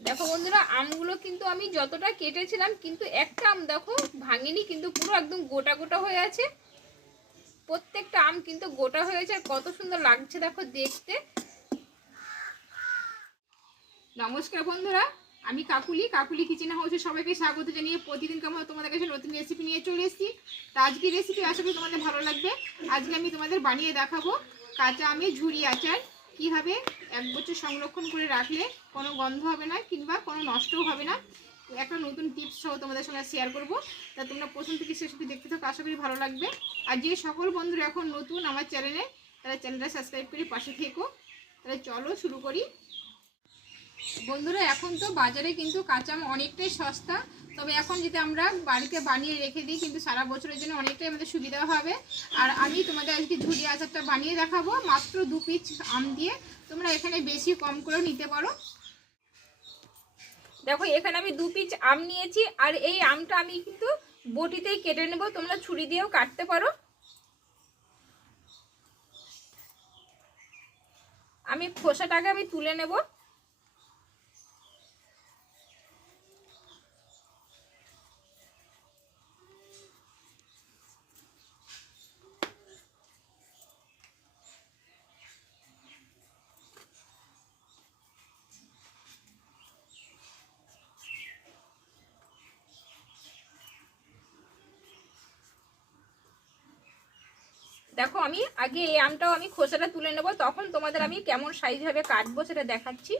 দেখো বন্ধুরা, আমগুলো কিন্তু আমি যতটা কেটেছিলাম, কিন্তু একটা আম দেখো ভাঙিনি, কিন্তু পুরো একদম গোটা গোটা হয়ে আছে। প্রত্যেকটা আম কিন্তু গোটা হয়েছে আর কত সুন্দর লাগছে দেখো দেখতে। নমস্কার বন্ধুরা, আমি কাকুলি কাকুলি কিচেন হাউসে সবাইকে স্বাগত জানিয়ে প্রতিদিন কেমন তোমাদের কাছে নতুন রেসিপি নিয়ে চলে এসেছি। তা আজকে রেসিপি আশা করি তোমাদের ভালো লাগবে। আজকে আমি তোমাদের বানিয়ে দেখাবো কাঁচা আমের ঝুড়ি আচার। কীভাবে এক বছর সংরক্ষণ করে রাখলে কোনো গন্ধ হবে না কিংবা কোনো নষ্টও হবে না? একটা নতুন টিপস সহ তোমাদের সঙ্গে শেয়ার করব। তা তোমরা প্রথম থেকে শেষ অবধি দেখতে থাকো, আশা করি ভালো লাগবে। আর যে সকল বন্ধুরা এখন নতুন আমার চ্যানেলে তারা চ্যানেলটা সাবস্ক্রাইব করে পাশে থেকো। তাহলে চলো শুরু করি। বন্ধুরা, এখন তো বাজারে কিন্তু কাঁচা অনেকটাই সস্তা। তবে এখন যদি আমরা বাড়িতে বানিয়ে রেখে দিই, কিন্তু সারা বছরের জন্য অনেকটাই আমাদের সুবিধা হবে। আর আমি তোমাদের আজকে ঝুড়ি আচারটা বানিয়ে দেখাবো, মাত্র দু পিচ আম দিয়ে। তোমরা এখানে বেশি কম করেও নিতে পারো। দেখো, এখানে আমি দু পিস আম নিয়েছি, আর এই আমটা আমি কিন্তু বটিতেই কেটে নেব। তোমরা ছুরি দিয়েও কাটতে পারো। আমি খোসাটাকে আমি তুলে নেব। দেখো, আমি আগে এই আমটাও আমি খোসাটা তুলে নেব, তখন তোমাদের আমি কেমন সাইজ হবে কাটবো সেটা দেখাচ্ছি।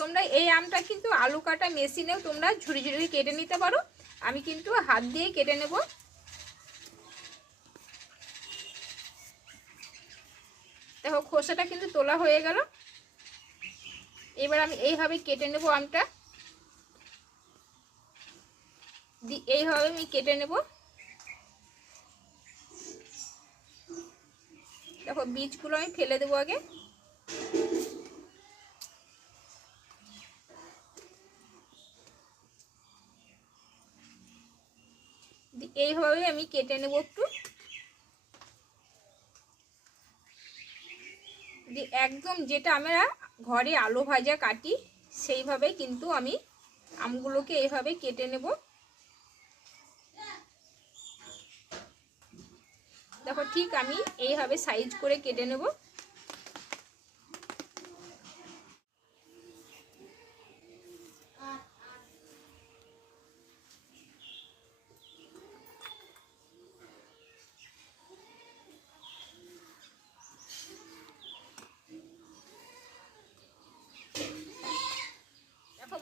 তোমরা এই আমটা কিন্তু আলু কাটা মেশিনেও তোমরা ঝুড়ি ঝুড়ি কেটে নিতে পারো। আমি কিন্তু হাত দিয়ে কেটে নেব। খোসাটা কিন্তু তোলা হয়ে গেল। এবার আমি এইভাবে কেটে নেব আমটা। এইভাবে আমি কেটে নেব। দেখো, বীজগুলো আমি ফেলে দেবো আগে। এইভাবে আমি কেটে নেব একটু। একদম যেটা আমরা ঘরে আলু ভাজা কাটি, সেইভাবে কিন্তু আমি আমগুলোকে এইভাবে কেটে নেব। দেখো ঠিক আমি এইভাবে সাইজ করে কেটে নেব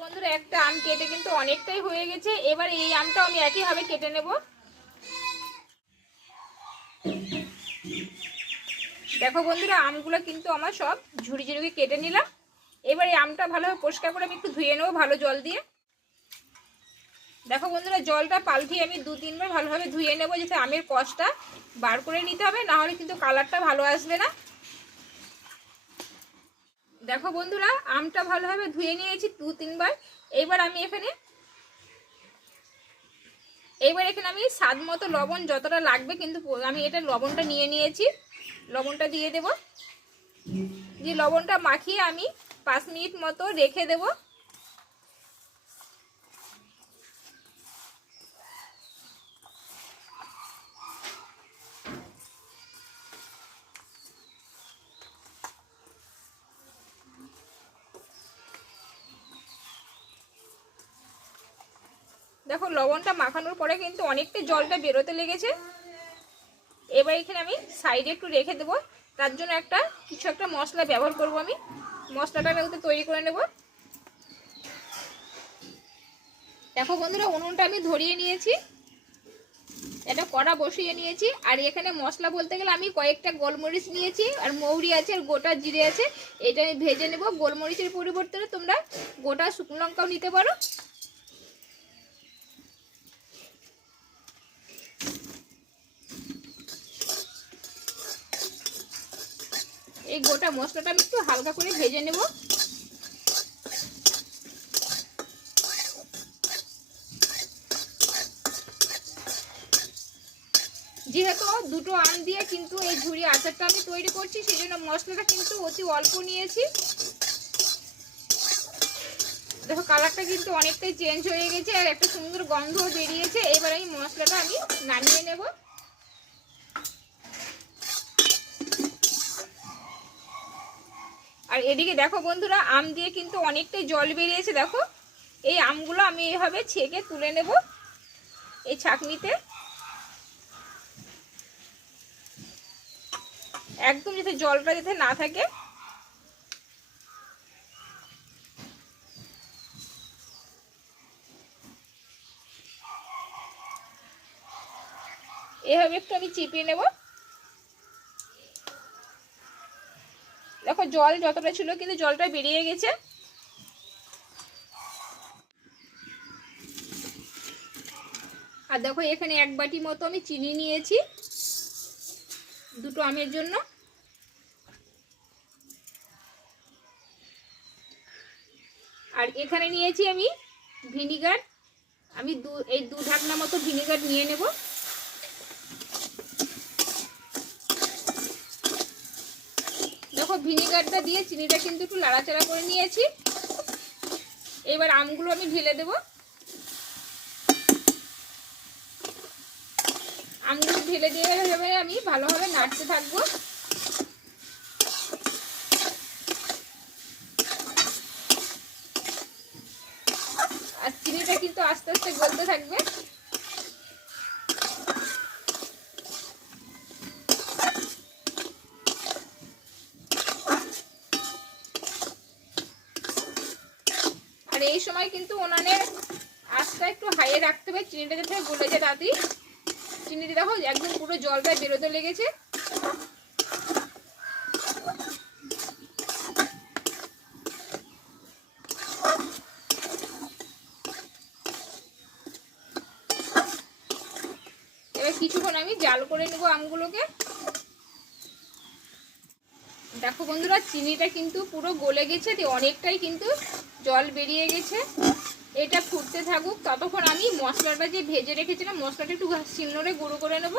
বন্ধুরা একটা আম কেটে কিন্তু অনেকটাই হয়ে গেছে। এবার এই আমটা আমি একইভাবে কেটে নেব। দেখো বন্ধুরা, আমগুলো কিন্তু আমার সব ঝুড়ি ঝুড়ি কেটে নিলাম। এবার এই আমটা ভালোভাবে পরিষ্কার করে আমি একটু ধুয়ে নেব ভালো জল দিয়ে। দেখো বন্ধুরা, জলটা পাল্টিয়ে আমি দু তিনবার ভালোভাবে ধুয়ে নেব যাতে আমের কষটা বার করে নিতে হবে নাহলে কিন্তু কালারটা ভালো আসবে না। দেখো বন্ধুরা, আমটা ভালোভাবে ধুয়ে নিয়েছি দু তিনবার। এইবার আমি এখানে, এইবার এখানে আমি স্বাদ মতো লবণ যতটা লাগবে কিন্তু আমি এটা লবণটা নিয়ে নিয়েছি। লবণটা দিয়ে দেব। যে লবণটা মাখিয়ে আমি পাঁচ মিনিট মতো রেখে দেবো। দেখো, লবণটা মাখানোর পরে কিন্তু অনেকটা জলটা বেরোতে লেগেছে। এবার এখানে আমি সাইডে একটু রেখে দেবো। তার জন্য একটা, কিছু একটা মশলা ব্যবহার করব আমি। মশলাটা কিন্তু তৈরি করে নেব। দেখো বন্ধুরা, উনুনটা আমি ধরিয়ে নিয়েছি। এটা কড়া বসিয়ে নিয়েছি। আর এখানে মশলা বলতে গেলে আমি কয়েকটা গোলমরিচ নিয়েছি। আর মৌরি আছে, আর গোটা জিরে আছে। এটা আমি ভেজে নেব। গোলমরিচের পরিবর্তনে তোমরা গোটা শুকনো লঙ্কাও নিতে পারো। এই গোটা মশলাটা আমি একটু হালকা করে ভেজে নেব। যেহেতু দুটো আম দিয়ে কিন্তু এই ঝুড়ি আচারটা আমি তৈরি করছি সেই জন্য মশলাটা কিন্তু অতি অল্প নিয়েছি। দেখো, কালারটা কিন্তু অনেকটাই চেঞ্জ হয়ে গেছে আর একটা সুন্দর গন্ধ বেরিয়েছে। এবার এই মশলাটা আমি নামিয়ে নেব। আর এদিকে দেখো বন্ধুরা, আম দিয়ে কিন্তু অনেকটাই জল বেরিয়েছে, দেখো। এই আমগুলো আমি এইভাবে ছেঁকে তুলে নেব এই ছাকনিতে। একদম যাতে জলটা যাতে না থাকে। এভাবে একটু আমি চিপিয়ে নেব। দেখো জল যতটা ছিল কিন্তু জলটা বেরিয়ে গেছে। আর দেখো এখানে এক বাটি মতো আমি চিনি নিয়েছি, দুটো আমের জন্য। আর এখানে নিয়েছি আমি ভিনিগার। আমি দু, এই দু ঢাকনা মতো ভিনিগার নিয়ে নেব দেখো ভিনিগারটা দিয়ে চিনিটা কিন্তু একটু লাড়াচাড়া করে নিয়েছি। এবার আমগুলো আমি ঢেলে দেবো। আমগুলো ঢেলে দিয়ে আমি ভালোভাবে নাড়তে থাকব। আর চিনিটা কিন্তু আস্তে আস্তে গলতে থাকবে। সময় কিন্তু উনানের আঁচটা একটু হাইয়ে রাখতে হবে। চিনিটা যাতে গলে যায় তাড়াতাড়ি। চিনিতে দেখো, একদম পুরো জলটা বেরোতে লেগেছে। কিছুক্ষণ আমি জাল করে নেব আমগুলোকে। দেখো বন্ধুরা, চিনিটা কিন্তু পুরো গলে গেছে অনেকটাই কিন্তু জল বেরিয়ে গেছে। এটা ফুটতে থাকুক, ততক্ষণ আমি মশলাটা যে ভেজে রেখেছিলাম, মশলাটা একটু শিলনোড়ে গুঁড়ো করে নেব।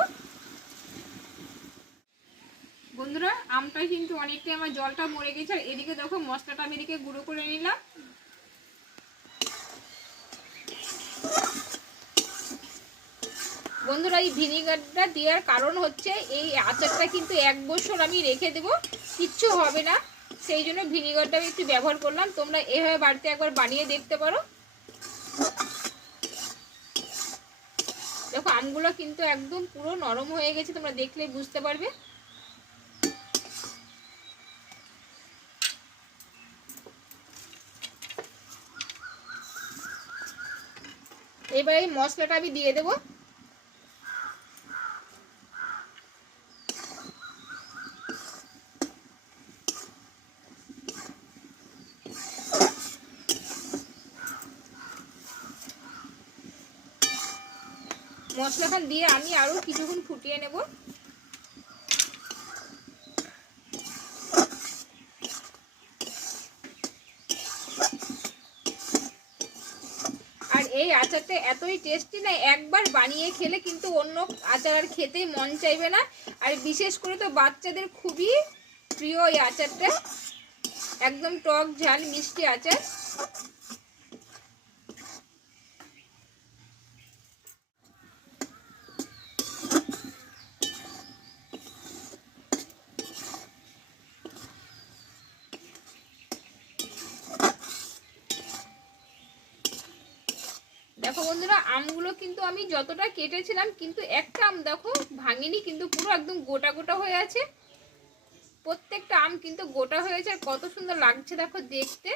বন্ধুরা আমটা কিন্তু অনেকটাই আমার জলটা মরে গেছে। আর এদিকে দেখো, মশলাটা আমি এদিকে গুঁড়ো করে নিলাম। বন্ধুরা, এই ভিনিগারটা দেওয়ার কারণ হচ্ছে, এই আচারটা কিন্তু এক বছর আমি রেখে দেব। কিচ্ছু হবে না। সেই জন্য ভিনিগারটা আমি একটু ব্যবহার করলাম। তোমরা এভাবে বাড়িতে একবার বানিয়ে দেখতে পারো। দেখো, আমগুলো কিন্তু একদম পুরো নরম হয়ে গেছে, তোমরা দেখলে বুঝতে পারবে। এবার এই মশলাটা আমি দিয়ে দেবো। মশলাখান দিয়ে আমি আরও কিছুক্ষণ ফুটিয়ে নেব। আর এই আচারটা এতই টেস্টি না, একবার বানিয়ে খেলে কিন্তু অন্য আচার আর খেতেই মন চাইবে না। আর বিশেষ করে তো বাচ্চাদের খুবই প্রিয় এই আচারটা। একদম টক, ঝাল, মিষ্টি আচার দেখো বন্ধুরা, আমগুলো কিন্তু আমি যতটা কেটেছিলাম, কিন্তু একটা আম দেখো ভাঙিনি, কিন্তু পুরো একদম গোটা গোটা হয়ে আছে। প্রত্যেকটা আম কিন্তু গোটা হয়েছে আর কত সুন্দর লাগছে দেখো দেখতে।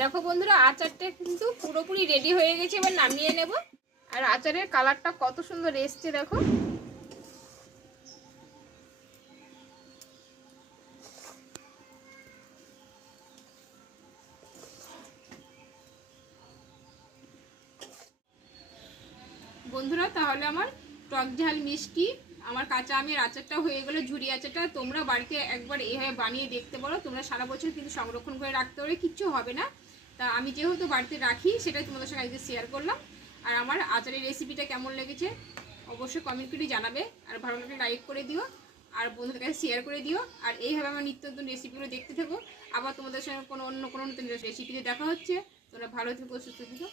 দেখো বন্ধুরা, আচারটা কিন্তু পুরোপুরি রেডি হয়ে গেছে, এবার নামিয়ে নেব। আর আচারের কালারটা কত সুন্দর এসছে দেখো। বন্ধুরা, তাহলে আমার টক ঝাল মিষ্টি, আমার কাঁচা আমের আচারটা হয়ে গেলো ঝুড়ি আচারটা। তোমরা বাড়িতে একবার এভাবে বানিয়ে দেখতে পারো। তোমরা সারা বছর কিন্তু সংরক্ষণ করে রাখতে পারবে কিচ্ছু হবে না। তা আমি যেহেতু বাড়িতে রাখি, সেটাই তোমাদের সঙ্গে আজকে শেয়ার করলাম। আর আমার আচারের রেসিপিটা কেমন লেগেছে, অবশ্যই কমেন্ট করে জানাবে। আর ভালো লাগলে লাইক করে দিও, আর বন্ধুদের কাছে শেয়ার করে দিও। আর এইভাবে আমার নিত্য নতুন রেসিপিগুলো দেখতে থাকো। আবার তোমাদের সঙ্গে কোনো অন্য কোনো নতুন রেসিপিতে দেখা হচ্ছে। তোমরা ভালো থেকো, সুস্থ থেকো।